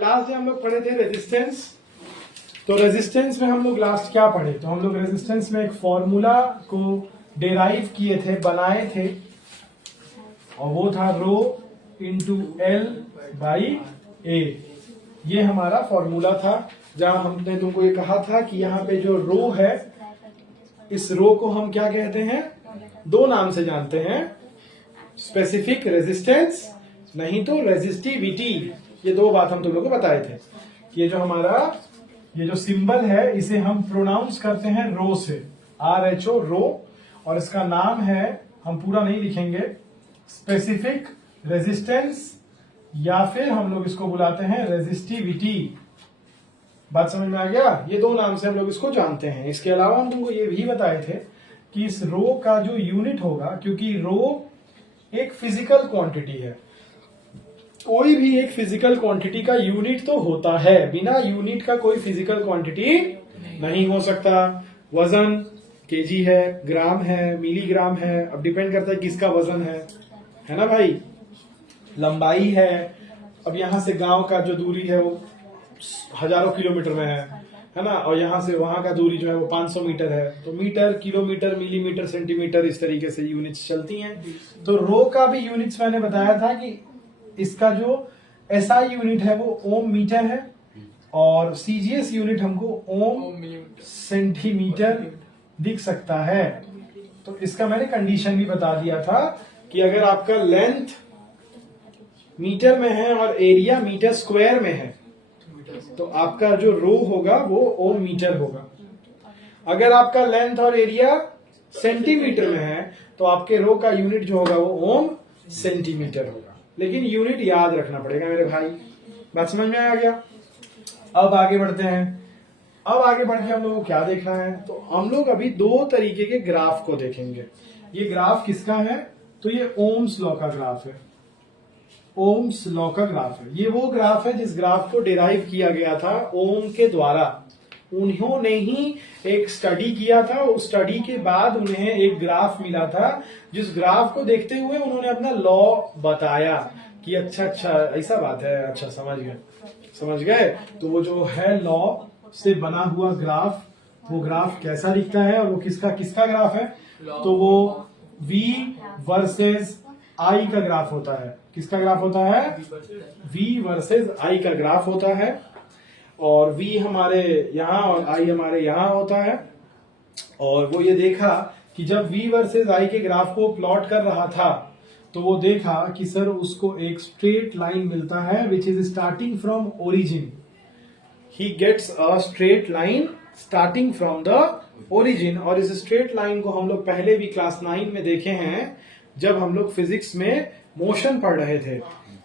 Last day हम लोग पढ़े थे रेजिस्टेंस। तो रेजिस्टेंस में हम लोग लास्ट क्या पढ़े, तो हम लोग रेजिस्टेंस में एक फॉर्मूला को डेराइव किए थे, बनाए थे, और वो था रो इंटू एल बाई ए। ये हमारा फॉर्मूला था, जहां हमने तुमको ये कहा था कि यहाँ पे जो रो है, इस रो को हम क्या कहते हैं, दो नाम से जानते हैं, स्पेसिफिक रेजिस्टेंस नहीं तो रेजिस्टिविटी। ये दो बात हम तुम लोग को बताए थे। ये जो हमारा ये जो सिंबल है, इसे हम प्रोनाउंस करते हैं रो से, RHO रो, और इसका नाम है, हम पूरा नहीं लिखेंगे, स्पेसिफिक रेजिस्टेंस, या फिर हम लोग इसको बुलाते हैं रेजिस्टिविटी। बात समझ में आ गया? ये दो नाम से हम लोग इसको जानते हैं। इसके अलावा हम तुमको ये भी बताए थे कि इस रो का जो यूनिट होगा, क्योंकि रो एक फिजिकल क्वांटिटी है, कोई भी एक फिजिकल क्वांटिटी का यूनिट तो होता है, बिना यूनिट का कोई फिजिकल क्वांटिटी नहीं हो सकता। वजन केजी है, ग्राम है, मिलीग्राम है, अब डिपेंड करता है किसका वजन है ना भाई। लंबाई है, अब यहां से गांव का जो दूरी है वो हजारों किलोमीटर में है ना, और यहां से वहां का दूरी जो है वो 500 मीटर है। तो मीटर, किलोमीटर, मिलीमीटर, सेंटीमीटर, इस तरीके से यूनिट्स चलती हैं। तो रो का भी यूनिट्स मैंने बताया था कि इसका जो SI यूनिट है वो ओम मीटर है, और CGS यूनिट हमको ओम सेंटीमीटर दिख सकता है। तो इसका मैंने कंडीशन भी बता दिया था कि अगर आपका लेंथ मीटर में है और एरिया मीटर स्क्वायर में है, तो आपका जो रो होगा वो ओम मीटर होगा। अगर आपका लेंथ और एरिया सेंटीमीटर में है, तो आपके रो का यूनिट जो होगा वो ओम सेंटीमीटर होगा। लेकिन यूनिट याद रखना पड़ेगा मेरे भाई। बात समझ में आ गया? अब आगे बढ़ते हैं। अब आगे बढ़ के हम लोग को क्या देखना है, तो हम लोग अभी दो तरीके के ग्राफ को देखेंगे। ये ग्राफ किसका है, तो ये ओम्स लॉ का ग्राफ है। ओम्स लॉ का ग्राफ है। ये वो ग्राफ है जिस ग्राफ को डिराइव किया गया था ओम के द्वारा। उन्होंने ही एक स्टडी किया था, उस स्टडी के बाद उन्हें एक ग्राफ मिला था, जिस ग्राफ को देखते हुए उन्होंने अपना लॉ बताया कि अच्छा ऐसा बात है, अच्छा समझ गए। तो वो जो है लॉ से बना हुआ ग्राफ, वो ग्राफ कैसा दिखता है, और वो किसका ग्राफ है, तो वो V वर्सेस I का ग्राफ होता है। किसका ग्राफ होता है? V वर्सेस I का ग्राफ होता है, और V हमारे यहाँ और I हमारे यहाँ होता है। और वो ये देखा कि जब V वर्सेस I के ग्राफ को प्लॉट कर रहा था, तो वो देखा कि सर उसको एक स्ट्रेट लाइन मिलता है which is starting from origin. He gets a straight line starting from the origin. और इस स्ट्रेट लाइन को हम लोग पहले भी क्लास 9 में देखे हैं, जब हम लोग फिजिक्स में मोशन पढ़ रहे थे,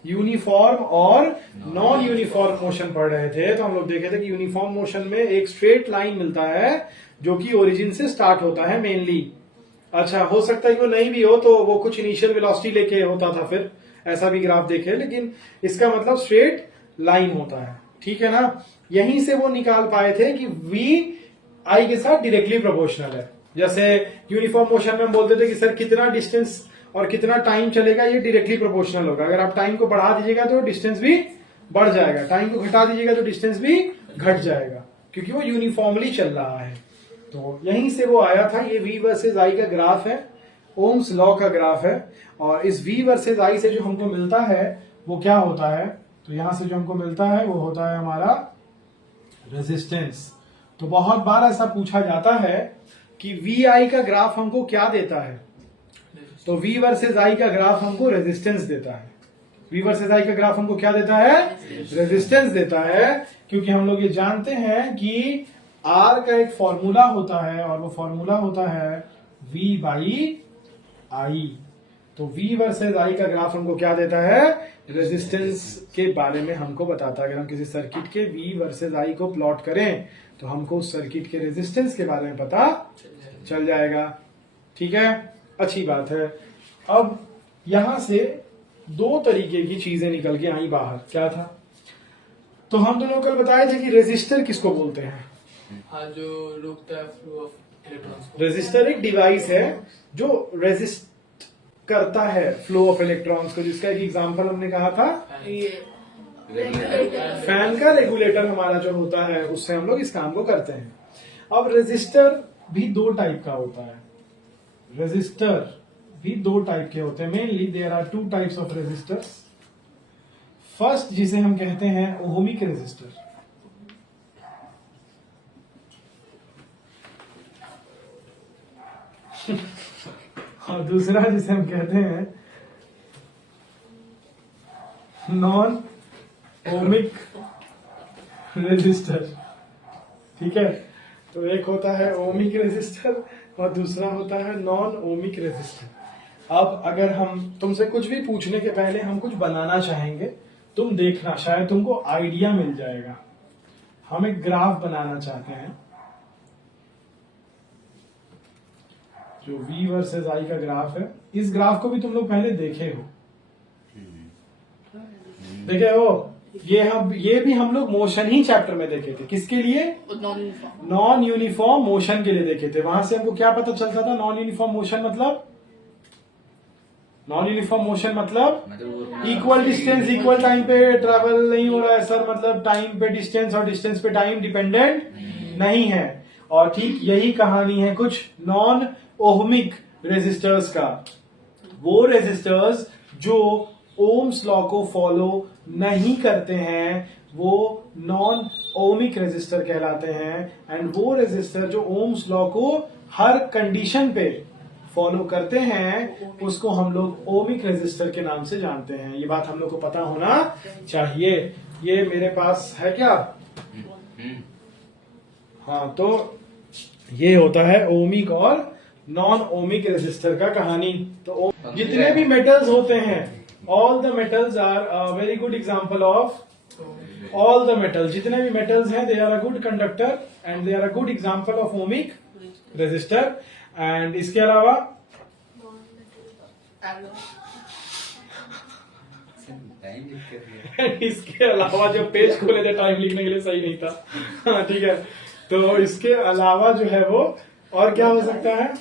यूनिफॉर्म और नॉन यूनिफॉर्म मोशन पढ़ रहे थे। तो हम लोग देखे थे कि यूनिफॉर्म मोशन में एक स्ट्रेट लाइन मिलता है जो कि ओरिजिन से स्टार्ट होता है मेनली। अच्छा, हो सकता है कि वो नहीं भी हो, तो वो कुछ इनिशियल वेलोसिटी लेके होता था, फिर ऐसा भी ग्राफ देखे, लेकिन इसका मतलब स्ट्रेट लाइन होता है। ठीक है ना? यहीं से वो निकाल पाए थे कि V I के साथ डायरेक्टली प्रोपोर्शनल है। जैसे यूनिफॉर्म मोशन में हम बोलते थे कि सर कितना डिस्टेंस और कितना टाइम चलेगा, ये डायरेक्टली प्रोपोर्शनल होगा। अगर आप टाइम को बढ़ा दीजिएगा तो डिस्टेंस भी बढ़ जाएगा, टाइम को घटा दीजिएगा तो डिस्टेंस भी घट जाएगा, क्योंकि वो यूनिफॉर्मली चल रहा है। तो यहीं से वो आया था। ये V वर्सेस I का ग्राफ है, ओम्स लॉ का ग्राफ है। और इस V वर्सेस I से जो हमको मिलता है वो क्या होता है, तो यहां से जो हमको मिलता है वो होता है हमारा रेजिस्टेंस। तो बहुत बार ऐसा पूछा जाता है कि VI का ग्राफ हमको क्या देता है, तो V वर्सेस I का ग्राफ हमको रेजिस्टेंस देता है। V वर्सेस I का ग्राफ हमको क्या देता है? रेजिस्टेंस देता है, क्योंकि हम लोग ये जानते हैं कि R का एक फॉर्मूला होता है, और वो फॉर्मूला होता है V बाई I। तो V वर्सेस I का ग्राफ हमको क्या देता है? रेजिस्टेंस के बारे में हमको बताता है। अगर हम किसी सर्किट के V वर्सेस I को प्लॉट करें, तो हमको उस सर्किट के रेजिस्टेंस के बारे में पता चल जाएगा। ठीक है, अच्छी बात है। अब यहां से दो तरीके की चीजें निकल के आई बाहर। क्या था? तो हम दोनों कल बताए थे कि रेजिस्टर किसको बोलते हैं? हाँ, जो रोकता है फ्लो ऑफ इलेक्ट्रॉन्स को। रेजिस्टर एक डिवाइस है जो रेजिस्ट करता है फ्लो ऑफ इलेक्ट्रॉन्स को, जिसका एक एग्जांपल हमने कहा था, फैन का रेगुलेटर हमारा जो होता है उससे हम लोग इस काम को करते हैं। अब रेजिस्टर भी दो टाइप का होता है। रेजिस्टर भी दो टाइप के होते हैं। Mainly there are two types of resistors. First जिसे हम कहते हैं ओहमिक रेजिस्टर, और दूसरा जिसे हम कहते हैं नॉन ओमिक रेजिस्टर। ठीक है, तो एक होता है ओमिक रेजिस्टर और दूसरा होता है नॉन ओमिक रेजिस्टर। अब अगर हम तुमसे कुछ भी पूछने के पहले हम कुछ बनाना चाहेंगे, तुम देखना, शायद तुमको आइडिया मिल जाएगा। हम एक ग्राफ बनाना चाहते हैं, जो V वर्सेस I का ग्राफ है। इस ग्राफ को भी तुम लोग पहले देखे हो, देखे हो? ये भी हम लोग मोशन ही चैप्टर में देखे थे। किसके लिए? नॉन यूनिफॉर्म मोशन के लिए देखे थे। वहां से हमको क्या पता चलता था? नॉन यूनिफॉर्म मोशन मतलब इक्वल डिस्टेंस इक्वल टाइम पे ट्रेवल नहीं हो रहा है सर, मतलब टाइम पे डिस्टेंस और डिस्टेंस पे टाइम डिपेंडेंट नहीं है। और ठीक यही कहानी है कुछ नॉन ओहमिक रेजिस्टर्स का। वो रेजिस्टर्स जो ओम्स लॉ को फॉलो नहीं करते हैं वो नॉन ओमिक रेजिस्टर कहलाते हैं। एंड वो रेजिस्टर जो ओम्स लॉ को हर कंडीशन पे फॉलो करते हैं उसको हम लोग ओमिक रेजिस्टर के नाम से जानते हैं। ये बात हम लोग को पता होना चाहिए। ये मेरे पास है क्या? हाँ, तो ये होता है ओमिक और नॉन ओमिक रेजिस्टर का कहानी। तो जितने भी मेटल्स होते हैं, all the metals are very good example of all the metals. जितने भी मेटल्स हैं they are a good conductor and they are a good example of ohmic resistor. And इसके अलावा जो पेज खोले थे टाइम लिखने के लिए सही नहीं था। हाँ, ठीक है। तो इसके अलावा जो है वो और क्या हो सकता है?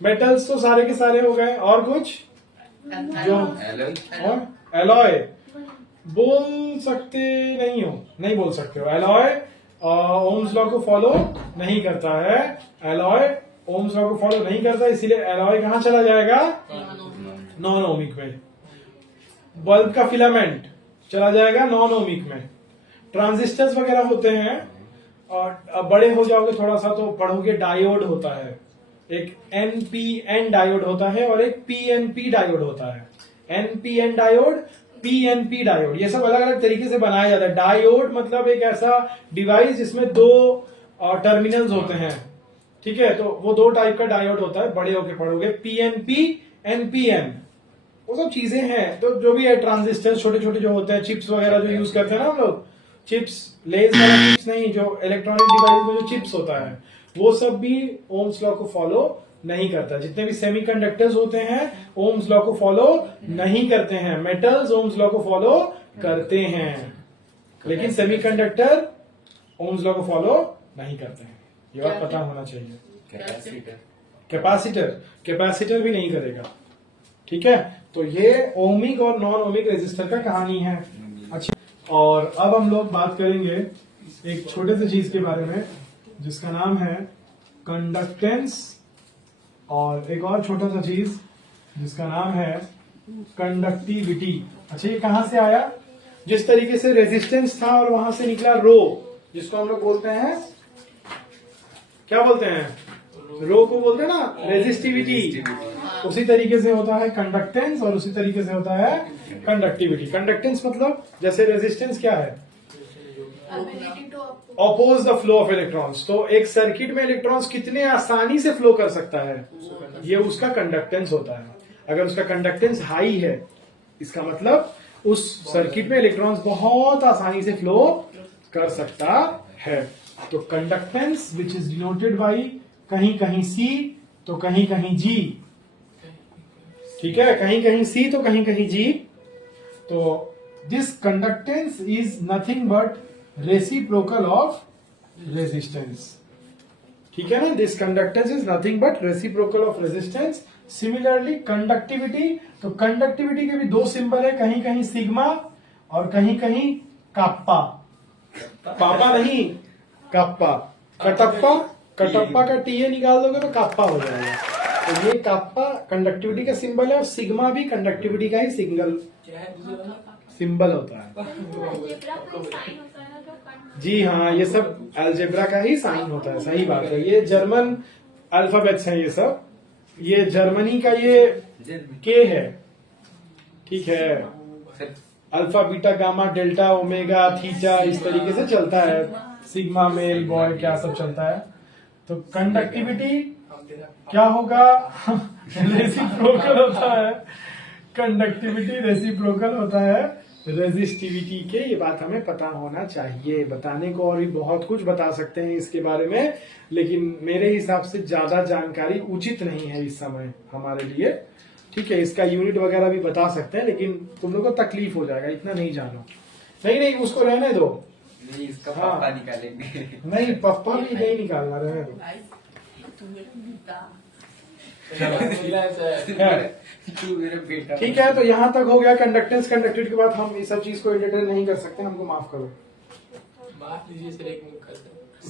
मेटल्स तो सारे के सारे हो गए। और कुछ जो और एलॉय बोल सकते नहीं बोल सकते हो। एलॉय ओम्स लॉ को फॉलो नहीं करता है। एलॉय ओम्स लॉ को फॉलो नहीं करता, इसीलिए एलॉय कहां चला जाएगा? नॉन ओमिक में। बल्ब का फिलामेंट चला जाएगा नॉन ओमिक में। ट्रांजिस्टर्स वगैरह होते हैं, और बड़े हो जाओगे थोड़ा सा तो पढ़ोगे, डायोड होता है। एक NPN डायोड होता है और एक PNP डायोड होता है। NPN डायोड, PNP डायोड, ये सब अलग अलग तरीके से बनाया जाता है। डायोड मतलब एक ऐसा डिवाइस जिसमें दो टर्मिनल्स होते हैं। ठीक है, तो वो दो टाइप का डायोड होता है। बड़े होके पढ़ोगे PNP, NPN, वो सब चीजें हैं। तो जो भी है ट्रांजिस्टर छोटे छोटे जो होते हैं, चिप्स वगैरह जो यूज करते हैं ना हम लोग, चिप्स, लेज वाला चिप्स नहीं, जो इलेक्ट्रॉनिक डिवाइस में जो चिप्स होता है वो सब भी ओम्स लॉ को फॉलो नहीं करता। जितने भी सेमीकंडक्टर्स होते हैं ओम्स लॉ को फॉलो नहीं करते हैं। मेटल्स ओम्स लॉ को फॉलो करते हैं, लेकिन सेमीकंडक्टर ओम्स लॉ को फॉलो नहीं करते हैं। ये बात पता होना चाहिए। कैपेसिटर भी नहीं करेगा। ठीक है, तो ये ओमिक और नॉन ओमिक रेजिस्टर का कहानी है। अच्छा, और अब हम लोग बात करेंगे एक छोटे से चीज के बारे में जिसका नाम है कंडक्टेंस, और एक और छोटा सा चीज जिसका नाम है कंडक्टिविटी। अच्छा, ये कहां से आया? जिस तरीके से रेजिस्टेंस था और वहां से निकला रो, जिसको हम लोग बोलते हैं, क्या बोलते हैं? रो को बोलते हैं ना रेजिस्टिविटी। उसी तरीके से होता है कंडक्टेंस और उसी तरीके से होता है कंडक्टिविटी। कंडक्टेंस मतलब जैसे रेजिस्टेंस क्या है? Oppose the flow of electrons. तो एक सर्किट में इलेक्ट्रॉन्स कितने आसानी से फ्लो कर सकता है, ये उसका कंडक्टेंस होता है। अगर उसका कंडक्टेंस हाई है, इसका मतलब उस सर्किट में इलेक्ट्रॉन्स बहुत आसानी से फ्लो कर सकता है। तो conductance which is denoted by कहीं कहीं C तो कहीं कहीं G। ठीक है, कहीं कहीं C तो कहीं कहीं G। तो this conductance is nothing but reciprocal of resistance. ठीक है ना, this conductance is nothing but reciprocal of resistance. Similarly conductivity, तो कंडक्टिविटी के भी दो सिंबल है, कहीं कहीं सिग्मा और कहीं कहीं काप्पा, पापा नहीं काप्पा। कटप्पा, कटप्पा का टीए निकाल दोगे तो काप्पा हो जाएगा। तो ये काप्पा कंडक्टिविटी का सिंबल है और सिग्मा भी कंडक्टिविटी का ही सिंगल क्या है दूसरा वाला? सिंबल होता है। अलजेब्रा का साइन होता है ना जो कण- जी हाँ, ये सब अलजेब्रा का ही साइन होता है, सही बात है। ये जर्मन अल्फाबेट्स हैं ये सब। ये जर्मनी का ये के है, ठीक है। Alpha beta gamma delta omega theta इस तरीके से चलता है। सिग्मा मेल बॉय क्या सब चलता है। तो कंडक्टिविटी हम तेरा क्या होगा? रेसिप्रोकल होता है। कंडक्टिविटी रेसिप्रोकल होता है रेजिस्टिविटी के। ये बात हमें पता होना चाहिए। बताने को और भी बहुत कुछ बता सकते हैं इसके बारे में, लेकिन मेरे हिसाब से ज्यादा जानकारी उचित नहीं है इस समय हमारे लिए। ठीक है, इसका यूनिट वगैरह भी बता सकते हैं, लेकिन तुम लोग को तकलीफ हो जाएगा, इतना नहीं जानो। नहीं नहीं, उसको रहने दो। नहीं, इसका हाँ। पापा निकालेंगे। नहीं, पप्पा भी नहीं निकालना, रहने दो। मिला है सर। खैर, तू मेरा बेटा। ठीक है, तो यहाँ तक हो गया कंडक्टेंस कंडक्टिविटी के बाद। हम इस सब चीज को एंटरटेन नहीं कर सकते, हमको माफ करो। माफ लीजिए सर, एक मिनट कर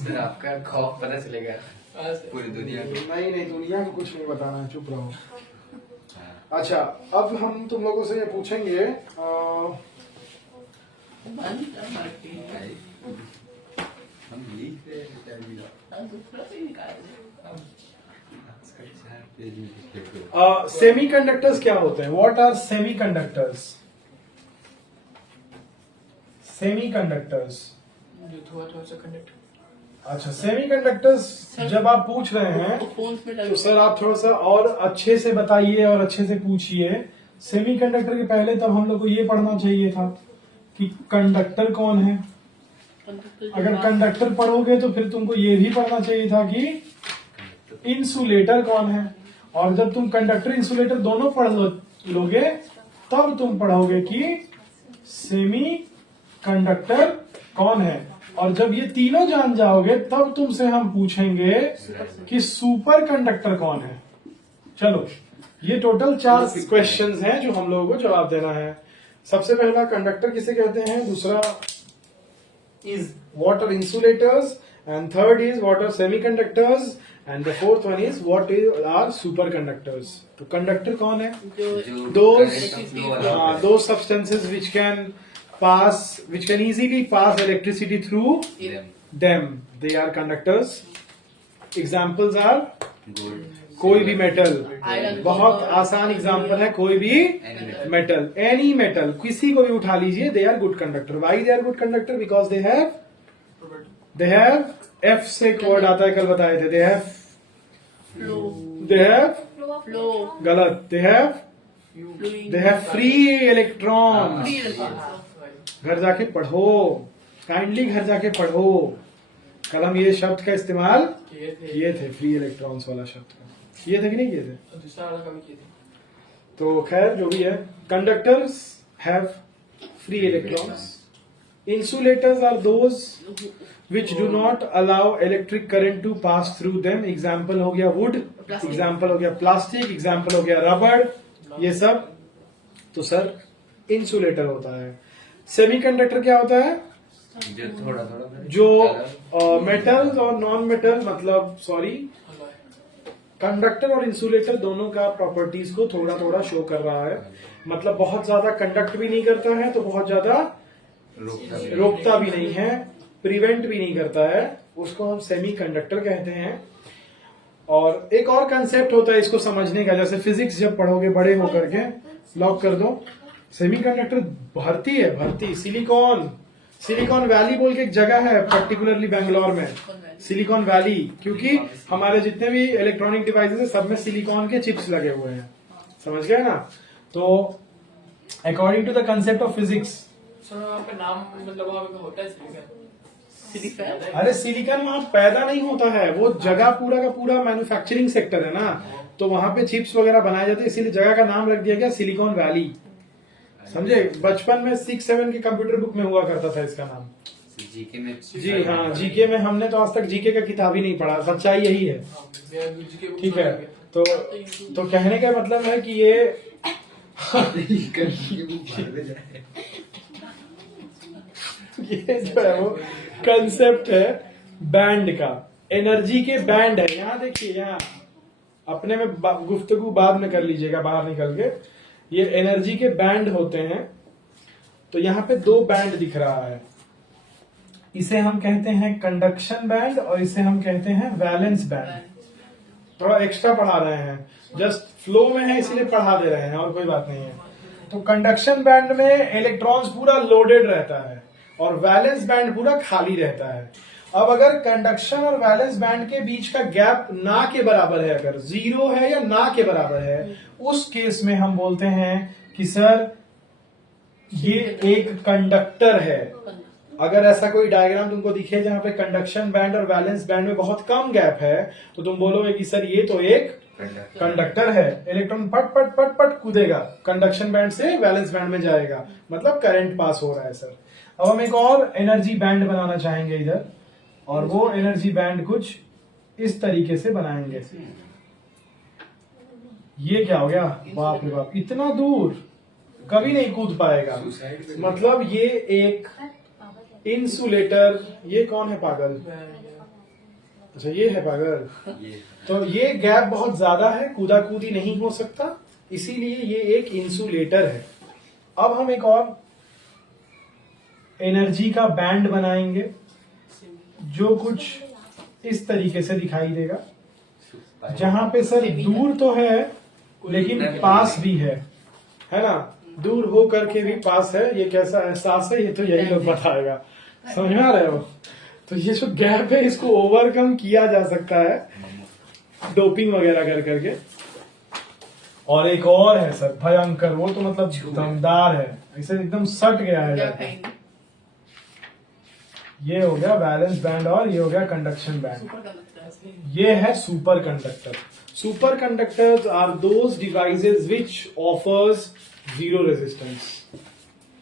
सर आपका खौफ पता चलेगा पूरी दुनिया को। नहीं नहीं, दुनिया को कुछ नहीं बताना है, चुप रहो। अच्छा, अब हम तुम लोगों से ये पूछेंगे हम लिख रहे हैं। सेमी कंडक्टर्स क्या होते हैं? What are semiconductors? Semiconductors, जो थोड़ा थोड़ा सा कंडक्ट। अच्छा, सेमी कंडक्टर्स जब आप पूछ रहे हैं तो सर आप थोड़ा सा और अच्छे से बताइए और अच्छे से पूछिए। सेमी कंडक्टर के पहले तब हम लोग को ये पढ़ना चाहिए था कि कंडक्टर कौन है। अगर कंडक्टर पढ़ोगे तो फिर तुमको ये भी पढ़ना चाहिए था कि इंसुलेटर कौन है। और जब तुम कंडक्टर इंसुलेटर दोनों पढ़ लोगे तब तुम पढ़ोगे कि सेमी कंडक्टर कौन है। और जब ये तीनों जान जाओगे तब तुमसे हम पूछेंगे कि सुपर कंडक्टर कौन है। चलो, ये टोटल 4 क्वेश्चंस हैं जो हम लोगों को जवाब देना है। सबसे पहला, कंडक्टर किसे कहते हैं? दूसरा is what are insulators, and third is what are semiconductors, and the fourth one is what are superconductors. तो कंडक्टर कौन है? those substances which can easily pass electricity through them, they are conductors. Examples are कोई भी metal, बहुत आसान example है, कोई भी मेटल, एनी मेटल, किसी को भी उठा लीजिए, they are good conductor. Why they are good conductor? Because they have एफ से एक वर्ड आता है, कल बताए थे, दे हैव गलत, दे हैव फ्री इलेक्ट्रॉन। घर जाके पढ़ो, काइंडली घर जाके पढ़ो। कल हम ये शब्द का इस्तेमाल किए थे, फ्री इलेक्ट्रॉन्स वाला शब्द का किए थे कि नहीं किए थे? दूसरा वाला कभी किए थे। तो खैर जो भी है, conductors have free electrons. Insulators are those which do not allow electric current to pass through them. Example हो गया वुड, एग्जाम्पल हो गया प्लास्टिक, एग्जाम्पल हो गया रबड़, ये सब तो सर इंसुलेटर होता है। सेमीकंडक्टर क्या होता है? जो थोड़ा थोड़ा जो मेटल और नॉन मेटल, मतलब सॉरी, कंडक्टर और इंसुलेटर दोनों का प्रॉपर्टीज को थोड़ा थोड़ा शो कर रहा है। मतलब बहुत ज्यादा कंडक्ट भी नहीं करता है तो बहुत ज्यादा रोकता भी नहीं है, प्रिवेंट भी नहीं करता है, उसको हम सेमी कंडक्टर कहते हैं। और एक और कंसेप्ट होता है इसको समझने का, जैसे फिजिक्स जब पढ़ोगे बड़े होकर के, लॉक कर दो, सेमीकंडक्टर भर्ती है, भर्ती सिलिकॉन वैली बोल के एक जगह है पर्टिकुलरली बेंगलोर में, सिलिकॉन वैली, क्योंकि हमारे जितने भी इलेक्ट्रॉनिक डिवाइसेस है सब में सिलिकॉन के चिप्स लगे हुए हैं, समझ गए ना। तो according to the concept of physics, sir वहाँ पे नाम मतलब वहाँ पे होता है सिलिकॉन। अरे सिलिकॉन वहां पैदा नहीं होता है, वो जगह पूरा का पूरा मैन्युफैक्चरिंग सेक्टर है ना, तो वहां पे चिप्स वगैरह बनाए जाते हैं, इसीलिए जगह का नाम रख दिया गया सिलिकॉन वैली। समझे? बचपन में 6-7 की कंप्यूटर बुक में हुआ करता था इसका नाम। जीके में। जी हाँ, जीके में हमने तो आज तक जीके का किताब ही नहीं पढ़ा, सच्चाई यही है। ठीक है, तो कहने का मतलब है कि ये ये जो है वो कंसेप्ट है बैंड का, एनर्जी के बैंड है। यहाँ देखिए, यहाँ अपने में गुफ्तगू बाद में कर लीजिएगा बाहर निकल के। ये एनर्जी के बैंड होते हैं। तो यहाँ पे दो बैंड दिख रहा है, इसे हम कहते हैं कंडक्शन बैंड और इसे हम कहते हैं वैलेंस बैंड। थोड़ा एक्स्ट्रा पढ़ा रहे हैं, जस्ट फ्लो में है इसीलिए पढ़ा दे रहे हैं, और कोई बात नहीं है। तो कंडक्शन बैंड में इलेक्ट्रॉन्स पूरा लोडेड रहता है और वैलेंस बैंड पूरा खाली रहता है। अब अगर कंडक्शन और वैलेंस बैंड के बीच का गैप ना के बराबर है, अगर 0 है या ना के बराबर है, उस केस में हम बोलते हैं कि सर ये एक कंडक्टर है। अगर ऐसा कोई डायग्राम तुमको दिखे जहां पे कंडक्शन बैंड और वैलेंस बैंड में बहुत कम गैप है, तो तुम बोलोगे कि सर ये तो एक कंडक्टर है। इलेक्ट्रॉन पट पट पट पट कूदेगा, कंडक्शन बैंड से वैलेंस बैंड में जाएगा, मतलब करंट पास हो रहा है सर। अब हम एक और एनर्जी बैंड बनाना चाहेंगे इधर, और वो एनर्जी बैंड कुछ इस तरीके से बनाएंगे। ये क्या हो गया, बाप रे बाप, इतना दूर कभी नहीं कूद पाएगा। मतलब ये एक इंसुलेटर, ये कौन है पागल? अच्छा ये है पागल। तो ये गैप बहुत ज्यादा है, कूदा कूदी नहीं हो सकता, इसीलिए ये एक इंसुलेटर है। अब हम एक और एनर्जी का बैंड बनाएंगे जो कुछ इस तरीके से दिखाई देगा, जहां पे सर दूर तो है लेकिन पास भी है ना? दूर हो करके भी पास है। ये कैसा एहसास है, ये तो यही लोग बताएगा। समझ में आ रहे हो? तो ये जो गैप है इसको ओवरकम किया जा सकता है डोपिंग वगैरह कर करके। और एक और है सर भयंकर, वो तो मतलब दमदार है, इसे एकदम सट गया है जाके। ये हो गया वैलेंस बैंड और ये हो गया कंडक्शन बैंड। ये है super conductor. Super conductors are those devices which offers zero resistance.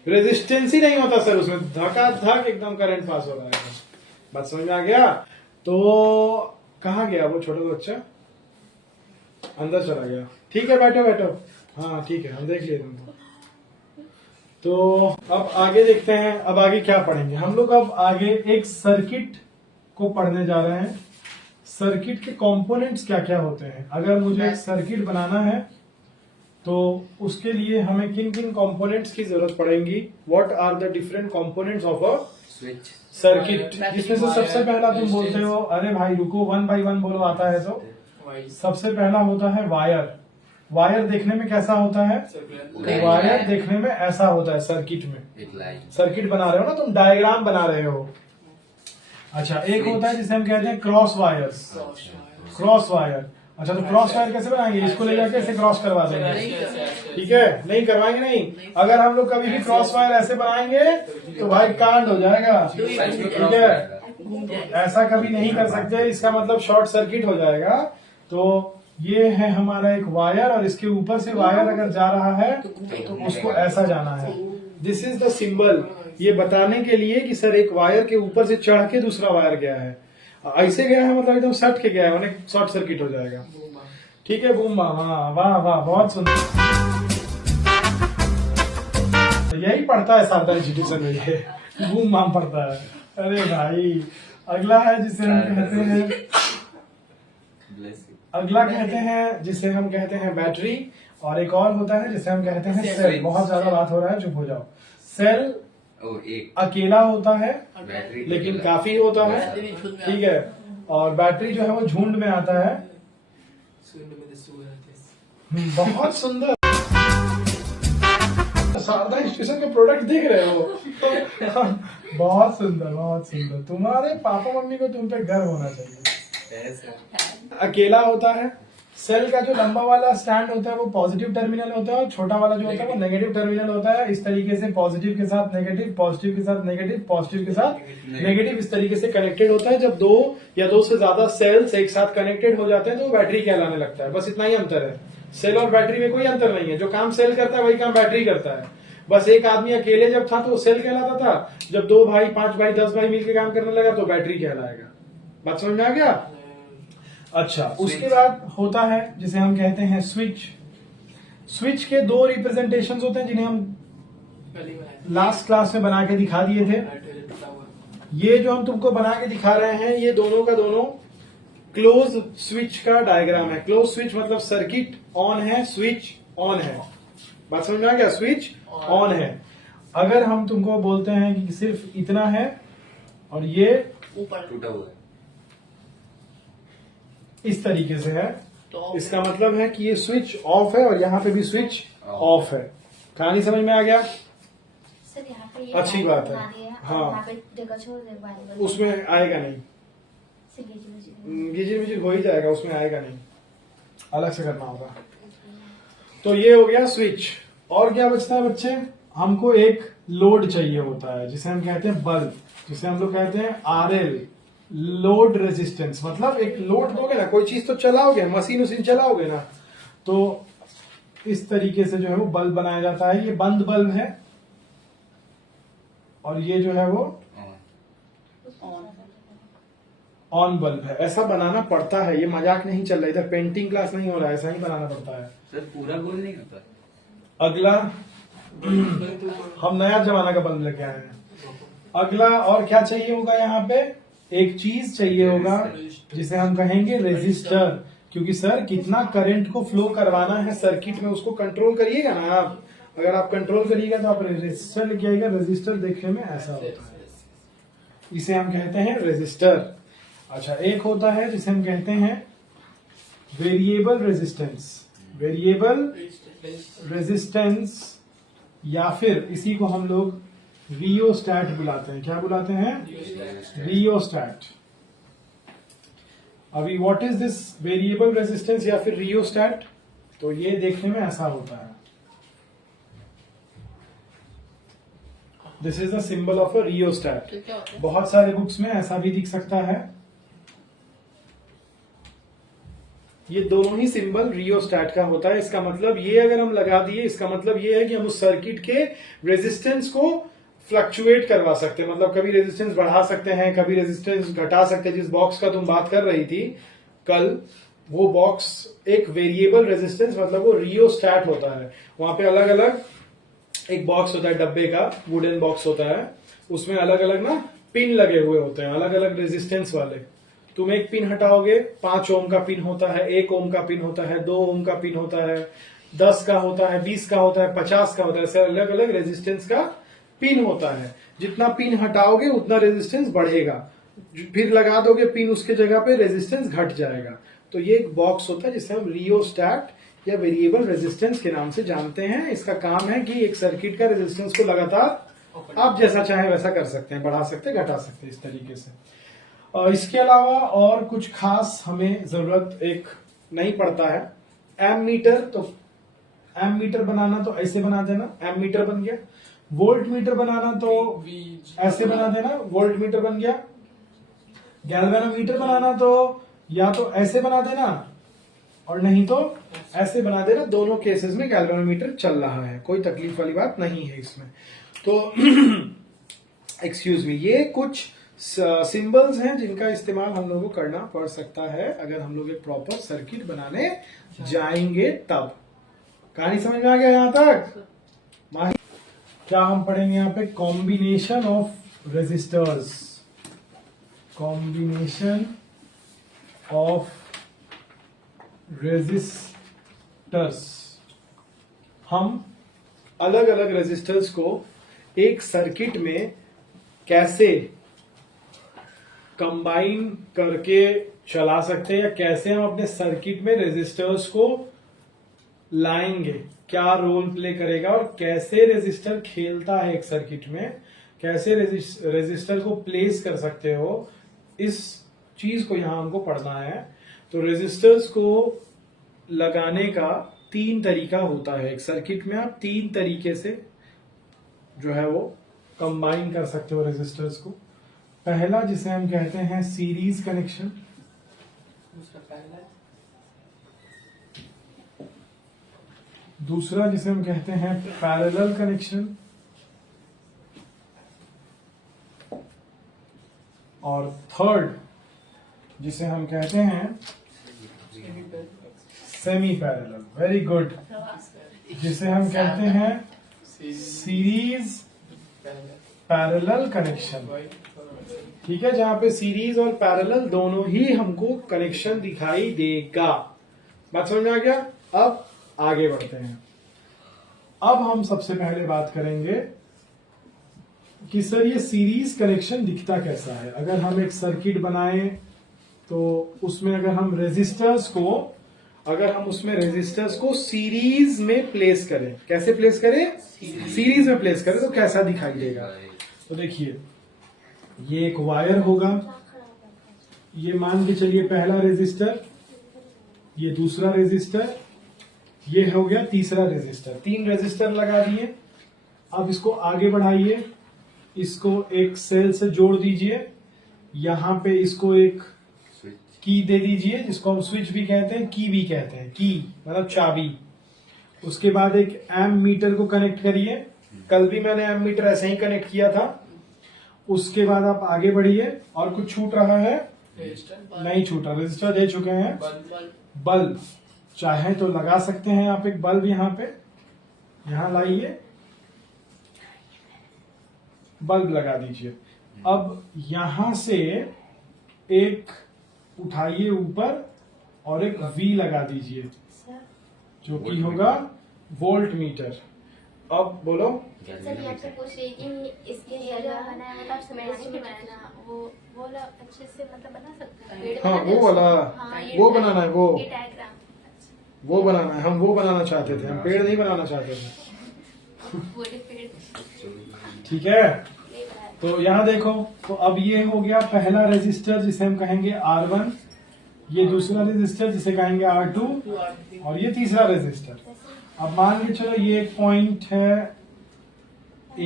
Resistance ही नहीं होता सर उसमें, धका धक एकदम करंट पास हो रहा है। बात समझ में आ गया? तो कहाँ गया वो छोटा बच्चा? अंदर चला गया। ठीक है, बैठो बैठो। हाँ ठीक है, हम देख लिए तुमको। तो अब आगे देखते हैं, अब आगे क्या पढ़ेंगे हम लोग। अब आगे एक सर्किट को पढ़ने जा रहे हैं। सर्किट के कंपोनेंट्स क्या क्या होते हैं। अगर मुझे एक सर्किट बनाना है तो उसके लिए हमें किन किन कंपोनेंट्स की जरूरत पड़ेगी? What are the different components of a switch circuit. जिसमें से सबसे पहला तुम बोलते हो, अरे भाई रुको, 1 by 1 बोलो आता है तो। सबसे पहला होता है वायर। वायर देखने में कैसा होता है? वायर देखने में ऐसा होता है सर्किट में। एक लाइन सर्किट बना रहे हो ना तुम, डायग्राम बना रहे हो। अच्छा, एक होता है जिसे हम कहते हैं क्रॉस वायर्स। Cross wire. अच्छा, तो क्रॉस वायर कैसे बनाएंगे? इसको ले जाके ऐसे क्रॉस करवा देंगे। ठीक है, नहीं करवाएंगे नहीं। अगर हम लोग कभी भी क्रॉस वायर ऐसे बनाएंगे तो भाई कांड हो जाएगा। ठीक है, ऐसा कभी नहीं कर सकते, इसका मतलब शॉर्ट सर्किट हो जाएगा। तो ये है हमारा एक वायर, और इसके ऊपर से वायर अगर जा रहा है तो उसको ऐसा जाना है। दिस इज द सिंबल, ये बताने के लिए कि सर एक वायर के ऊपर से चढ़ के दूसरा वायर गया है। ऐसे गया है मतलब एकदम सट के गया है, उन्हें शॉर्ट सर्किट हो जाएगा। ठीक है, बूम वाह वाह वाह, बहुत सुंदर। तो यही पढ़ता है सावधान इंस्टीट्यूशन में, ये बूम वाम पढ़ता है। अरे भाई, अगला है जिसे हम कहते हैं, अगला कहते हैं जिसे हम कहते हैं बैटरी, और एक और होता है जिसे हम कहते हैं सेल। बहुत ज्यादा बात हो रहा है, चुप हो जाओ। सेल एक अकेला होता है बैटरी लेकिन काफी होता है। ठीक है, और बैटरी जो है वो झुंड में आता है। बहुत सुंदर। शारदा इंस्टीट्यूशन के प्रोडक्ट देख रहे हो? बहुत सुंदर, बहुत सुंदर। तुम्हारे पापा मम्मी को तुम पे गर्व होना चाहिए। अकेला होता है। सेल का जो लंबा वाला स्टैंड होता है वो पॉजिटिव टर्मिनल होता है, और छोटा वाला जो होता है वो नेगेटिव टर्मिनल होता है। इस तरीके से पॉजिटिव के साथ नेगेटिव, पॉजिटिव के साथ नेगेटिव, पॉजिटिव के साथ नेगेटिव, इस तरीके से कनेक्टेड होता है। जब दो या दो से ज्यादा सेल्स एक साथ कनेक्टेड हो जाते हैं तो वो बैटरी कहलाने लगता है। बस इतना ही अंतर है, सेल और बैटरी में कोई अंतर नहीं है। जो काम सेल करता है वही काम बैटरी करता है। बस एक आदमी अकेले जब था तो वो सेल कहलाता था, जब 2 भाई 5 भाई 10 भाई मिलकर काम करने लगा तो बैटरी कहलाएगा। बात समझ में आ गया? अच्छा, उसके बाद होता है जिसे हम कहते हैं स्विच। स्विच के 2 रिप्रेजेंटेशंस होते हैं जिन्हें हम लास्ट क्लास में बना के दिखा दिए थे। ये जो हम तुमको बना के दिखा रहे हैं ये दोनों का दोनों क्लोज स्विच का डायग्राम है। क्लोज स्विच मतलब सर्किट ऑन है, स्विच ऑन है। बात समझ में आ गया? स्विच ऑन है। अगर हम तुमको बोलते हैं कि सिर्फ इतना है और ये ऊपर टूटा हुआ है। इस तरीके से है, तो इसका मतलब है कि ये स्विच ऑफ है और यहाँ पे भी स्विच ऑफ है। कहानी समझ में आ गया? सर यहाँ पे ये अच्छी बात है। बना दिया है, हाँ। और यहाँ पे जगह छोड़ दे बाहर। उसमें आएगा नहीं, से लीजिए गिजिर मिजिर हो ही जाएगा, उसमें आएगा नहीं, अलग से करना होगा। तो ये हो गया स्विच। और क्या बचता है बच्चे? हमको एक लोड चाहिए होता है जिसे हम कहते हैं बल्ब, जिसे हम लोग कहते हैं आरएल, लोड रेजिस्टेंस। मतलब एक लोड दोगे ना, कोई चीज तो चलाओगे, मशीन उसीन चलाओगे ना, तो इस तरीके से जो है वो बल्ब बनाया जाता है। ये बंद बल्ब है और ये जो है वो ऑन बल्ब है। ऐसा बनाना पड़ता है, ये मजाक नहीं चल रहा, इधर पेंटिंग क्लास नहीं हो रहा है, ऐसा ही बनाना पड़ता है। सर पूरा गोल नहीं होता। अगला हम नया जमाना का बल्ब लेके आए हैं। अगला और क्या चाहिए होगा? यहाँ पे एक चीज चाहिए होगा जिसे हम कहेंगे रेजिस्टर, क्योंकि सर कितना करंट को फ्लो करवाना है सर्किट में उसको कंट्रोल करिएगा ना आप। अगर आप कंट्रोल करिएगा तो आप रेजिस्टर लेके आइएगा। रेजिस्टर देखने में ऐसा होता है, इसे हम कहते हैं रेजिस्टर। अच्छा, एक होता है जिसे हम कहते हैं वेरिएबल रेजिस्टेंस। वेरिएबल रेजिस्टेंस या फिर इसी को हम लोग रियोस्टैट बुलाते हैं। क्या बुलाते हैं? रियोस्टैट। अभी what is this variable resistance या फिर रियोस्टैट? तो ये देखने में ऐसा होता है। This is the symbol of a rheostat. क्या होता है? बहुत सारे बुक्स में ऐसा भी दिख सकता है। ये दोनों ही सिंबल रियोस्टैट का होता है। इसका मतलब ये अगर हम लगा दिए, इसका मतलब ये है कि हम उस सर्किट के रेजिस्टेंस को फ्लक्चुएट करवा सकते हैं। मतलब कभी रेजिस्टेंस बढ़ा सकते हैं, कभी रेजिस्टेंस घटा सकते हैं। जिस बॉक्स का तुम बात कर रही थी कल, वो बॉक्स एक वेरिएबल रेजिस्टेंस मतलब वो रियोस्टैट होता है। वहां पे अलग अलग एक बॉक्स होता है, डब्बे का वुडन बॉक्स होता है, उसमें अलग अलग ना पिन लगे हुए होते हैं, अलग अलग रेजिस्टेंस वाले। तुम एक पिन हटाओगे, 5 ओम का पिन होता है, 1 ओम का पिन होता है, 2 ओम का पिन होता है, 10 का होता है, 20 का होता है, 50 का होता है। ऐसे अलग अलग रेजिस्टेंस का पिन होता है। जितना पिन हटाओगे उतना रेजिस्टेंस बढ़ेगा, फिर लगा दोगे पिन उसके जगह पे, रेजिस्टेंस घट जाएगा। तो ये एक बॉक्स होता है जिसे हम रियोस्टैट या वेरिएबल रेजिस्टेंस के नाम से जानते हैं। इसका काम है कि एक सर्किट का रेजिस्टेंस को लगातार आप जैसा चाहे वैसा कर सकते हैं, बढ़ा सकते हैं, घटा सकते हैं, इस तरीके से। इसके अलावा और कुछ खास हमें जरूरत एक नहीं पड़ता है। एम मीटर, तो एम मीटर बनाना तो ऐसे बना देना, एम मीटर बन गया। वोल्ट मीटर बनाना तो ऐसे बना देना, वोल्ट मीटर बन गया। गैल्वेनोमीटर बनाना तो या तो ऐसे बना देना और नहीं तो ऐसे बना देना। दोनों केसेस में गैल्वेनोमीटर चल रहा है, कोई तकलीफ वाली बात नहीं है इसमें। तो एक्सक्यूज मी, ये कुछ सिंबल्स हैं जिनका इस्तेमाल हम लोगों को करना पड़ सकता है अगर हम लोग एक प्रॉपर सर्किट बनाने जाएंगे तब। कहानी समझ में आ गया यहाँ तक? क्या हम पढ़ेंगे यहाँ पे? Combination of resistors. Combination of resistors. हम अलग अलग रेजिस्टर्स को एक सर्किट में कैसे कंबाइन करके चला सकते हैं, या कैसे हम अपने सर्किट में रेजिस्टर्स को लाएंगे, क्या रोल प्ले करेगा, और कैसे रेजिस्टर खेलता है एक सर्किट में, कैसे रेजिस्टर को प्लेस कर सकते हो, इस चीज को यहां हमको पढ़ना है। तो रेजिस्टर्स को लगाने का 3 तरीका होता है एक सर्किट में। आप 3 तरीके से जो है वो कंबाइन कर सकते हो रेजिस्टर्स को। पहला जिसे हम कहते हैं सीरीज कनेक्शन, दूसरा जिसे हम कहते हैं पैरेलल कनेक्शन, और थर्ड जिसे हम कहते हैं सेमी पैरेलल। Very good. जिसे हम कहते हैं सीरीज पैरेलल कनेक्शन। ठीक है, जहां पे सीरीज और पैरेलल दोनों ही हमको कनेक्शन दिखाई देगा। बात समझ में आ गया? अब आगे बढ़ते हैं। अब हम सबसे पहले बात करेंगे कि सर ये सीरीज कनेक्शन दिखता कैसा है। अगर हम एक सर्किट बनाएं तो उसमें अगर हम रेजिस्टर्स को सीरीज में प्लेस करें, कैसे प्लेस करें? सीरीज में प्लेस करें तो कैसा दिखाई देगा? तो देखिए, ये एक वायर होगा, ये मान के चलिए पहला रेजिस्टर, ये दूसरा रेजिस्टर, ये हो गया तीसरा रेजिस्टर। 3 रेजिस्टर लगा दिए। अब इसको आगे बढ़ाइए, इसको एक सेल से जोड़ दीजिए, यहां पे इसको एक की दे दीजिए, जिसको हम स्विच भी कहते हैं, की भी कहते हैं। की मतलब चाबी। उसके बाद एक एम मीटर को कनेक्ट करिए। कल भी मैंने एम मीटर ऐसे ही कनेक्ट किया था। उसके बाद आप आगे बढ़िए। और कुछ छूट रहा है? नहीं छूटा, रजिस्टर दे चुके हैं। बल्ब चाहे तो लगा सकते हैं आप एक बल्ब, यहां पे, यहां लाइए, बल्ब लगा दीजिए। अब यहां से एक उठाइए ऊपर और एक वी लगा दीजिए, जो कि होगा वोल्ट मीटर। अब बोलो। सर ये आपसे पूछ रही कि इसके लिए जो बनाया मतलब आप समझ नहीं बनाना, वो वाला अच्छे से मतलब बना सकते हैं? हाँ वो वाला, वो बनाना है, वो ये डायग्राम वो बनाना है। हम वो बनाना चाहते थे, हम पेड़ नहीं बनाना चाहते थे। वो पेड़ ठीक है, तो यहाँ देखो, तो अब ये हो गया पहला रेजिस्टर जिसे हम कहेंगे R1, ये दूसरा रेजिस्टर जिसे कहेंगे R2, और ये तीसरा रेजिस्टर। अब मान के चलो ये एक पॉइंट है A,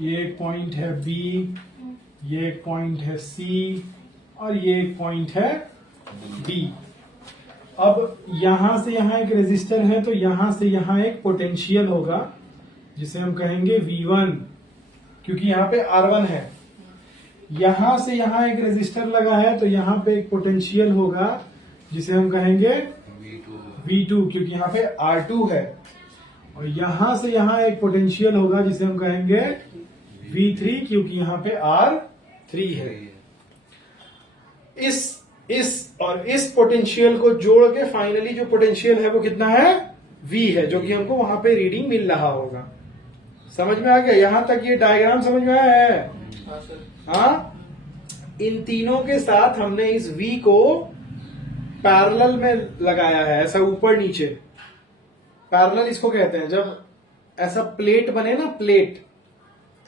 ये एक पॉइंट है B, ये एक पॉइंट है C, और ये एक पॉइंट है D। अब यहां से यहां एक रेजिस्टर है, तो यहां से यहां एक पोटेंशियल होगा जिसे हम कहेंगे V1, क्योंकि यहाँ पे R1 है। यहां से यहां एक रेजिस्टर लगा है, तो यहां पे एक पोटेंशियल होगा जिसे हम कहेंगे V2, क्योंकि यहाँ पे R2 है। और यहां से यहां एक पोटेंशियल होगा जिसे हम कहेंगे V3, क्योंकि यहाँ पे R3 है। इस और इस पोटेंशियल को जोड़ के फाइनली जो पोटेंशियल है वो कितना है? V है, जो कि हमको वहां पे रीडिंग मिल रहा होगा। समझ में आ गया? यहां तक ये डायग्राम समझ में आया है? हाँ सर। हाँ, इन तीनों के साथ हमने इस V को पैरेलल में लगाया है, ऐसा ऊपर नीचे। पैरेलल इसको कहते हैं जब ऐसा प्लेट बने ना, plate,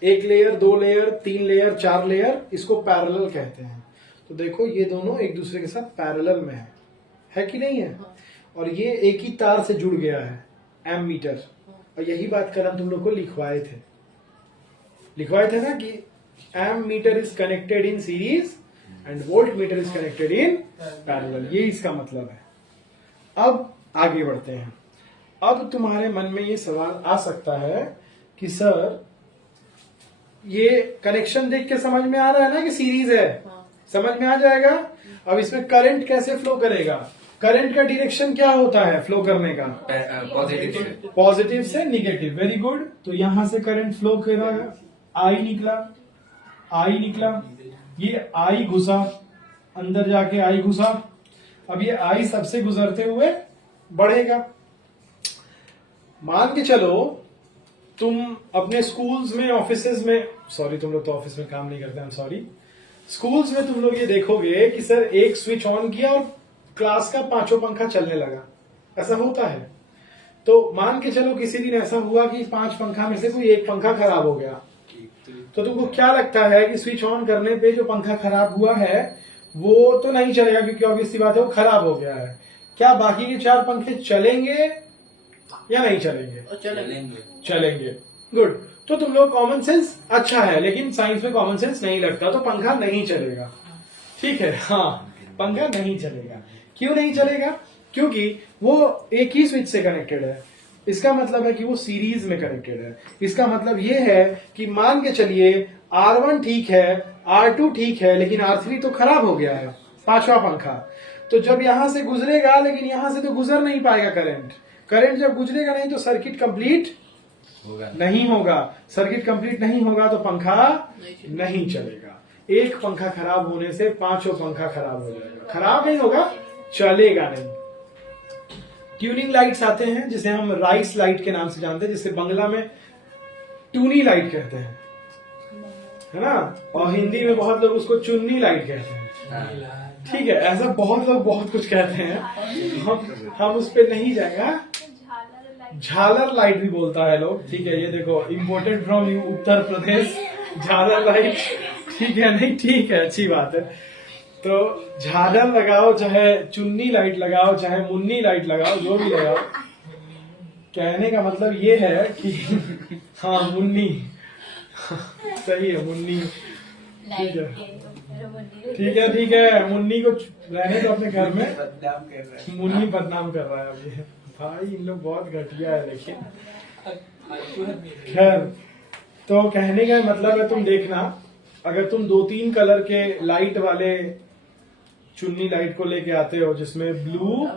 1 layer, 2 layer, 3 layer, 4 layer, इसको पैरेलल कहते हैं। तो देखो ये दोनों एक दूसरे के साथ पैरेलल में है कि नहीं है? और ये एक ही तार से जुड़ गया है, एम मीटर। और यही बात कल हम तुम लोग को लिखवाए थे ना कि ammeter is connected in series and voltmeter is connected in parallel. ये इसका मतलब है। अब आगे बढ़ते हैं। अब तुम्हारे मन में ये सवाल आ सकता है कि सर ये कनेक्शन देख के समझ में आ रहा है ना कि सीरीज है, समझ में आ जाएगा। अब इसमें करंट कैसे फ्लो करेगा? करंट का डायरेक्शन क्या होता है फ्लो करने का? पॉजिटिव से निगेटिव। Very good. तो यहां से करंट फ्लो करेगा, आई निकला, ये आई घुसा, अंदर जाके आई घुसा। अब ये आई सबसे गुजरते हुए बढ़ेगा। मान के चलो तुम अपने स्कूल्स में, ऑफिसेज में, सॉरी तुम लोग तो ऑफिस में काम नहीं करते, सॉरी, स्कूल्स में तुम लोग ये देखोगे कि सर एक स्विच ऑन किया और क्लास का 5 पंखा चलने लगा। ऐसा होता है। तो मान के चलो किसी दिन ऐसा हुआ कि 5 पंखा में से कोई एक पंखा खराब हो गया, तो तुमको क्या लगता है कि स्विच ऑन करने पे जो पंखा खराब हुआ है वो तो नहीं चलेगा, क्योंकि ऑब्वियस सी बात है वो खराब हो गया है। क्या बाकी के 4 पंखे चलेंगे या नहीं चलेंगे? चलेंगे। गुड। तो तुम लोग कॉमन सेंस अच्छा है, लेकिन साइंस में कॉमन सेंस नहीं लगता, तो पंखा नहीं चलेगा। ठीक है, हाँ, पंखा नहीं चलेगा। क्यों नहीं चलेगा? क्योंकि वो एक ही स्विच से कनेक्टेड है। इसका मतलब है कि वो सीरीज में कनेक्टेड है। इसका मतलब ये है कि मान के चलिए R1 ठीक है, R2 ठीक है, लेकिन R3 तो खराब हो गया है, 5वां पंखा। तो जब यहां से गुजरेगा, लेकिन यहां से तो गुजर नहीं पाएगा करंट जब गुजरेगा नहीं तो सर्किट कंप्लीट नहीं होगा। सर्किट कंप्लीट नहीं होगा तो पंखा नहीं चलेगा। एक पंखा खराब होने से पांचों पंखा खराब हो जाएगा। खराब नहीं होगा, चलेगा नहीं। ट्यूनिंग लाइट्स आते हैं जिसे हम राइस लाइट के नाम से जानते हैं, जिसे बंगला में टूनी लाइट कहते हैं, है ना, और हिंदी में बहुत लोग उसको चुन्नी लाइट कहते हैं। ठीक है, ऐसा बहुत लोग बहुत कुछ कहते हैं, हम उस पर नहीं जाएगा। झालर लाइट भी बोलता है लोग। ठीक है, ये देखो इम्पोर्टेड फ्रॉम उत्तर प्रदेश, झालर लाइट। ठीक है, नहीं ठीक है, अच्छी बात है। तो झालर लगाओ, चाहे चुन्नी लाइट लगाओ, चाहे मुन्नी लाइट लगाओ, जो भी लगाओ, कहने का मतलब ये है कि हाँ मुन्नी सही है, मुन्नी। ठीक है, ठीक है, ठीक है, मुन्नी को रहने दो अपने घर में। मुन्नी बदनाम कर रहा है अभी भाई, इन लोग बहुत घटिया है। लेकिन खैर, तो कहने का मतलब है, तुम देखना, अगर तुम 2-3 कलर के लाइट वाले चुन्नी लाइट को लेके आते हो जिसमें ब्लू,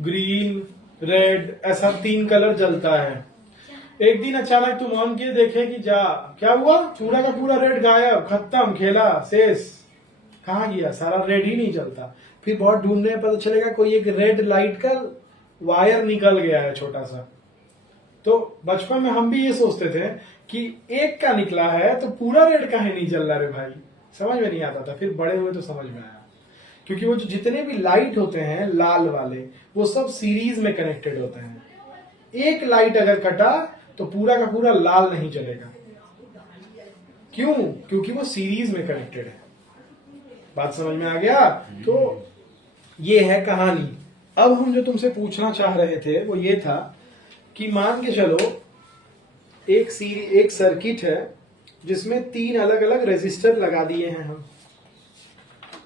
ग्रीन, रेड, ऐसा 3 कलर जलता है, एक दिन अचानक तुम ऑन किए देखे कि जा क्या हुआ, पूरा का पूरा रेड गायब, खत्म, खेला शेष, कहाँ गया, सारा रेड ही नहीं जलता। फिर बहुत ढूंढने में पता चलेगा कोई एक रेड लाइट का वायर निकल गया है छोटा सा। तो बचपन में हम भी ये सोचते थे कि एक का निकला है तो पूरा रेड काहे नहीं जल रहा रे भाई, समझ में नहीं आता था। फिर बड़े हुए तो समझ में आया, क्योंकि वो जो जितने भी लाइट होते हैं लाल वाले, वो सब सीरीज में कनेक्टेड होते हैं। एक लाइट अगर कटा तो पूरा का पूरा लाल नहीं जलेगा। क्यों? क्योंकि वो सीरीज में कनेक्टेड है। बात समझ में आ गया? तो ये है कहानी। अब हम जो तुमसे पूछना चाह रहे थे वो ये था कि मान के चलो एक सर्किट है जिसमें 3 अलग अलग रेजिस्टर लगा दिए हैं हम,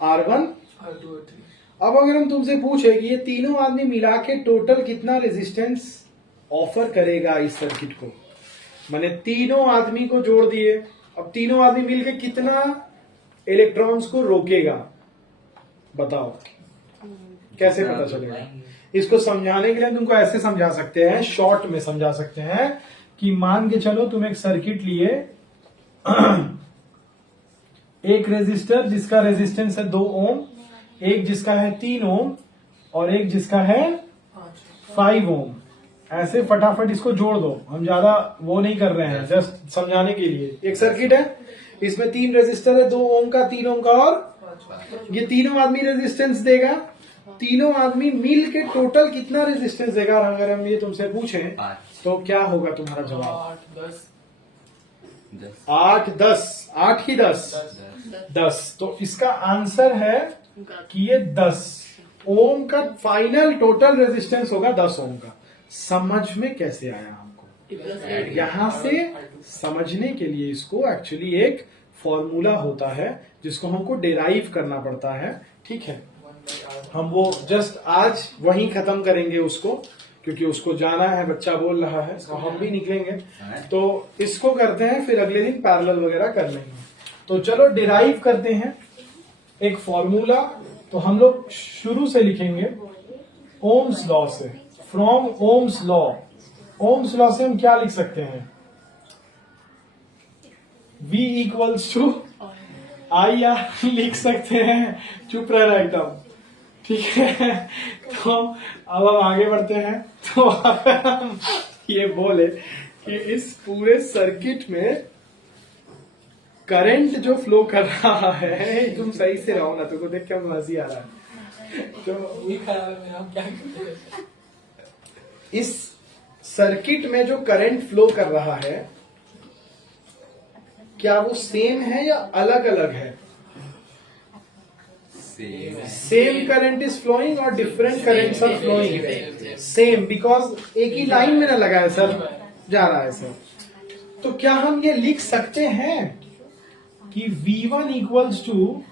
R1, R2 और 3। अब अगर हम तुमसे पूछे कि ये तीनों आदमी मिला के टोटल कितना रेजिस्टेंस ऑफर करेगा इस सर्किट को, मैंने तीनों आदमी को जोड़ दिए, अब तीनों आदमी मिलके कितना इलेक्ट्रॉन्स को रोकेगा, बताओ कैसे पता चलेगा? इसको समझाने के लिए तुमको ऐसे समझा सकते हैं, शॉर्ट में समझा सकते हैं कि मान के चलो तुम एक सर्किट लिए, एक रेजिस्टर जिसका रेजिस्टेंस है 2 ओम, एक जिसका है 3 ओम और एक जिसका है 5 ओम। ऐसे फटाफट इसको जोड़ दो, हम ज्यादा वो नहीं कर रहे हैं, जस्ट समझाने के लिए। एक सर्किट है, इसमें 3 रेजिस्टर है, 2 ओम का, 3 ओम का, और ये तीनों आदमी रेजिस्टेंस देगा। तीनों आदमी मिल के टोटल कितना रेजिस्टेंस देगा? और अगर हम ये तुमसे पूछें तो क्या होगा तुम्हारा जवाब? 8, 10, 8 ही 10। तो इसका आंसर है कि ये 10 ओम का फाइनल टोटल रेजिस्टेंस होगा, 10 ओम का। समझ में कैसे आया हमको? यहां से समझने के लिए इसको एक्चुअली एक फॉर्मूला होता है जिसको हमको डिराइव करना पड़ता है। ठीक है, हम वो जस्ट आज वहीं खत्म करेंगे उसको, क्योंकि उसको जाना है, बच्चा बोल रहा है, और हम भी निकलेंगे, तो इसको करते हैं, फिर अगले दिन पैरेलल वगैरह कर लेंगे। तो चलो डिराइव करते हैं एक फॉर्मूला। तो हम लोग शुरू से लिखेंगे ओम्स लॉ से, from Ohm's law. Ohm's law से हम क्या लिख सकते हैं? V इक्वल्स टू IR लिख सकते हैं। चुप रहना एकदम, ठीक है। तो अब हम आगे बढ़ते हैं। तो अगर हम ये बोले कि इस पूरे सर्किट में करंट जो फ्लो कर रहा है, तुम सही से रहो ना, तुमको देख के हंसी आ रहा है। तो वही खराब है मेरा, हम क्या करते? इस सर्किट में जो करंट फ्लो कर रहा है, क्या वो सेम है या अलग अलग है? सेम करंट इज फ्लोइंग और different currents are flowing? Same, because एक ही लाइन में ना लगा है सर, जा रहा है सर। तो क्या हम ये लिख सकते हैं कि V1 equals to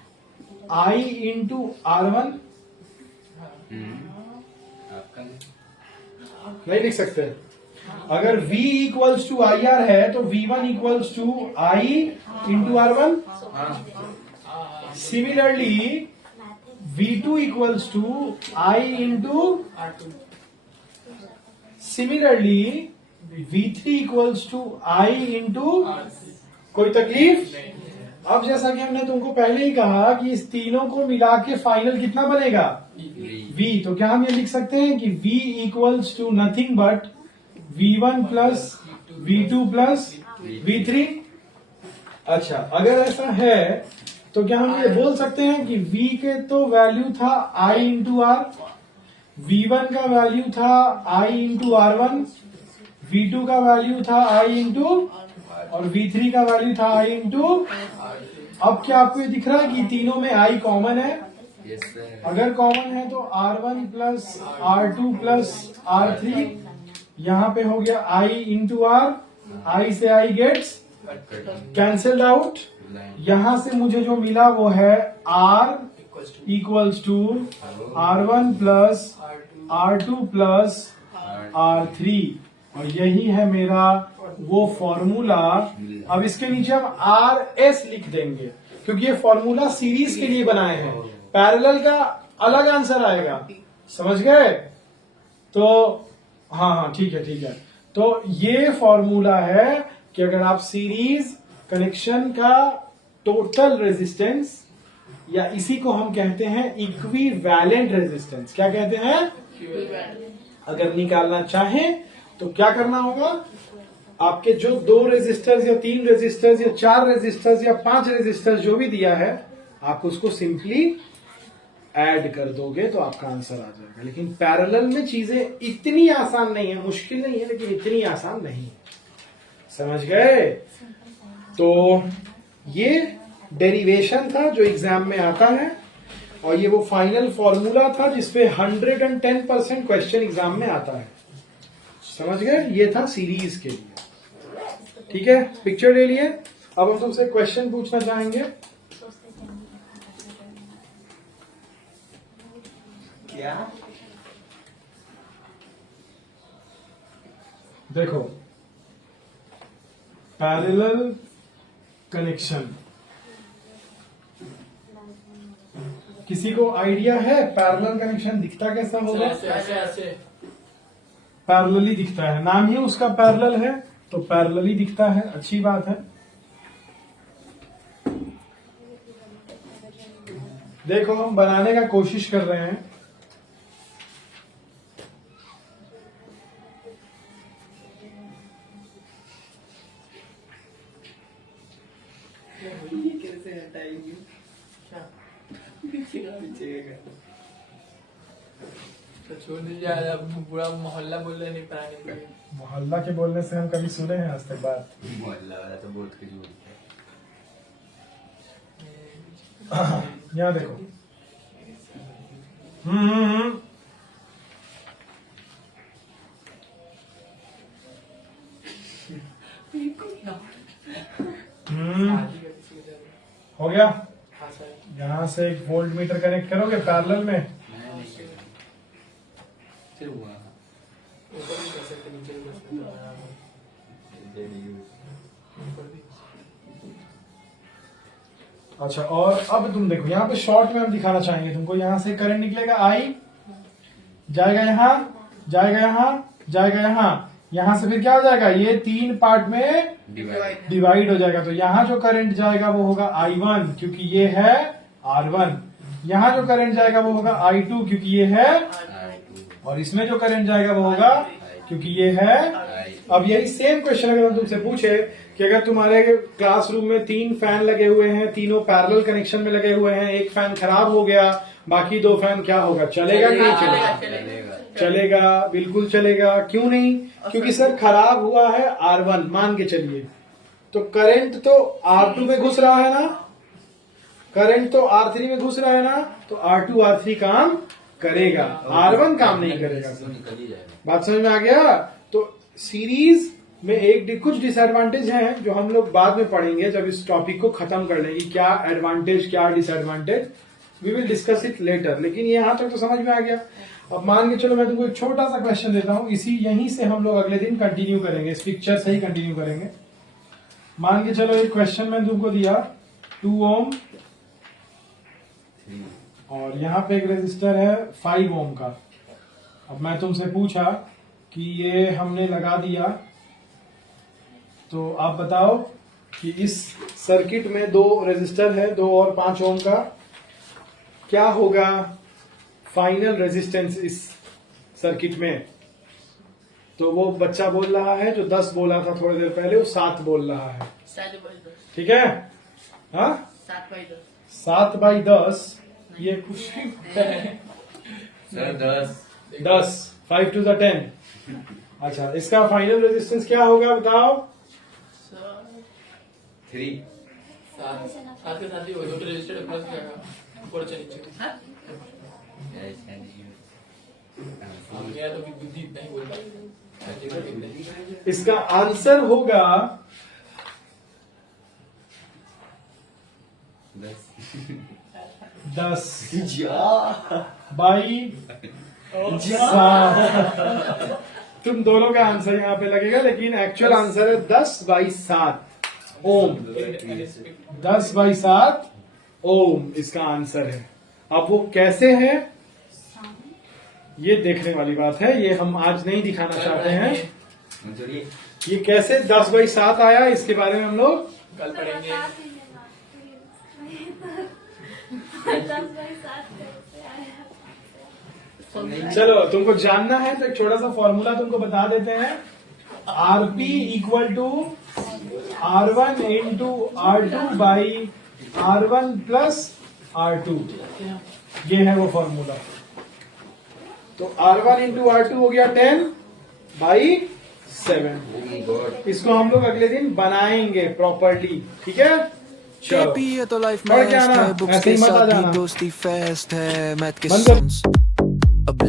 I into R1? नहीं लिख सकते। अगर V इक्वल्स टू IR है तो V1 equals to I into R1। Similarly V2 equals to I into R2। Similarly V3 equals to I into, कोई तकलीफ? अब जैसा कि हमने तुमको पहले ही कहा कि इस तीनों को मिला के फाइनल कितना बनेगा v, तो क्या हम ये लिख सकते हैं कि v equals to nothing but v1 plus v2 plus v3। अच्छा, अगर ऐसा है तो क्या हम ये बोल सकते हैं कि v के तो वैल्यू था i इंटू आर, v1 का वैल्यू था i इंटू r1, v2 का वैल्यू था i इंटू और v3 का वैल्यू था i इंटू। अब क्या आपको ये दिख रहा है कि तीनों में i कॉमन है? Yes sir. अगर कॉमन है तो r1 plus r2 plus r3, यहाँ पे हो गया i इंटू आर, i से i गेट्स कैंसल्ड आउट। यहां से मुझे जो मिला वो है r equals to r1 plus r2 plus r3, और यही है मेरा वो फॉर्मूला। अब इसके नीचे हम RS लिख देंगे क्योंकि ये फॉर्मूला सीरीज के लिए बनाए हैं, पैरेलल का अलग आंसर आएगा, समझ गए? तो हाँ, ठीक है। तो ये फॉर्मूला है कि अगर आप सीरीज कनेक्शन का टोटल रेजिस्टेंस, या इसी को हम कहते हैं इक्विवेलेंट रेजिस्टेंस, क्या कहते हैं, अगर निकालना चाहें तो क्या करना होगा, आपके जो 2 रेजिस्टर्स या 3 रेजिस्टर्स या 4 रेजिस्टर्स या 5 रेजिस्टर्स जो भी दिया है, आप उसको सिंपली ऐड कर दोगे तो आपका आंसर आ जाएगा। लेकिन पैरेलल में चीजें इतनी आसान नहीं है, मुश्किल नहीं है लेकिन इतनी आसान नहीं है, समझ गए? तो ये डेरिवेशन था जो एग्जाम में आता है, और ये वो फाइनल फॉर्मूला था जिसपे 110% क्वेश्चन एग्जाम में आता है, समझ गए? ये था सीरीज के लिए, ठीक है? पिक्चर ले लिए। अब हम तुमसे क्वेश्चन पूछना चाहेंगे। क्या? देखो, पैरेलल कनेक्शन, किसी को आइडिया है पैरेलल कनेक्शन दिखता कैसा होगा? ऐसे पैरेलली दिखता है, नाम ही उसका पैरेलल है तो पैरेलली दिखता है, अच्छी बात है। देखो, हम बनाने का कोशिश कर रहे हैं। ये कैसे हटाएंगे? पीछे का तो छोड़ दीजिए, अब पूरा मोहल्ला बोल रहे नहीं पढ़ाने के लिए। मोहल्ला के बोलने से हम कभी सुने हैं आज तक बात? मोहल्ला वाला तो बहुत कुछ बोलता है। यहाँ देखो, हो गया। हाँ सर। यहाँ से एक वोल्ट मीटर कनेक्ट करोगे पैरेलल में, फिर हुआ ऊपर भी कर सकते, नीचे भी कर सकते। अच्छा, और अब तुम देखो यहाँ पे शॉर्ट में हम दिखाना चाहेंगे तुमको। यहाँ से करंट निकलेगा आई, जाएगा यहाँ, जाएगा यहाँ, जाएगा यहाँ, यहाँ से फिर क्या हो जाएगा, ये 3 पार्ट में डिवाइड हो जाएगा। तो यहाँ जो करंट जाएगा वो होगा I1 क्योंकि ये है R1, यहाँ जो करंट जाएगा वो होगा I2 क्योंकि ये है, और इसमें जो करंट जाएगा वो होगा क्योंकि ये है। अब यही सेम क्वेश्चन अगर हम तुमसे पूछे कि अगर तुम्हारे क्लासरूम में 3 फैन लगे हुए हैं, तीनों पैरेलल कनेक्शन में लगे हुए हैं, एक फैन खराब हो गया, बाकी 2 फैन क्या होगा, चलेगा कि नहीं चलेगा? चलेगा, बिल्कुल चलेगा। क्यों नहीं? क्योंकि सर खराब हुआ है R1 मान के चलिए, तो करंट तो R2 में घुस रहा है ना, करंट तो R3 में घुस रहा है ना, तो R2 R3 काम करेगा, R1 काम नहीं करेगा। निकल ही जाएगा। बात समझ में आ गया? तो सीरीज में एक कुछ डिसएडवांटेज हैं जो हम लोग बाद में पढ़ेंगे जब इस टॉपिक को खत्म कर लेंगे, क्या एडवांटेज क्या disadvantage, we will discuss it later. लेकिन यहाँ तक तो समझ में आ गया। अब मान के चलो मैं तुमको एक छोटा सा क्वेश्चन देता हूँ, इसी यहीं से हम लोग अगले दिन कंटिन्यू करेंगे, इस पिक्चर से ही कंटिन्यू करेंगे। मान के चलो एक क्वेश्चन मैंने तुमको दिया 2 ओम, और यहाँ पे एक रेजिस्टर है 5 ओम का। अब मैं तुमसे पूछा कि ये हमने लगा दिया, तो आप बताओ कि इस सर्किट में 2 रेजिस्टर है, 2 और 5 ओम का, क्या होगा फाइनल रेजिस्टेंस इस सर्किट में? तो वो बच्चा बोल रहा है जो 10 बोला था थोड़ी देर पहले, वो 7 बोल रहा है। 7/10 ठीक है, हाँ 7/10 7/10 ये कुछ सर 10 5 to the 10। अच्छा, इसका फाइनल रेजिस्टेंस क्या होगा बताओ? 3 7 के साथ ही होगा तो रजिस्टर्ड प्लस जाएगा ऊपर से नीचे। गया तो बुद्धि इतना ही बोल पाएगी। इसका आंसर होगा 10 बाई 7। तुम दोनों का आंसर यहाँ पे लगेगा, लेकिन एक्चुअल आंसर है 10/7 ओम। 10/7 ओम इसका आंसर है। अब वो कैसे है ये देखने वाली बात है, ये हम आज नहीं दिखाना चाहते हैं। मंजूरी ये कैसे 10/7 आया, इसके बारे में हम लोग कल पढ़ेंगे। 10/7 कैसे आया? चलो, तुमको जानना है तो एक छोटा सा फॉर्मूला तुमको बता देते हैं। RP = R1 into R2 by R1 plus R2, ये है वो फॉर्मूला। तो R1 into R2 हो गया 10/7। इसको हम लोग अगले दिन बनाएंगे प्रॉपर्ली, ठीक है? चलो, KP ये तो लाइफ और में क्या ना, बुक्स ऐसे के ही मत आ साथ जाना। भी दोस्ती फेस्ट है मैथ के बंद कर। सॉन्ग्स अब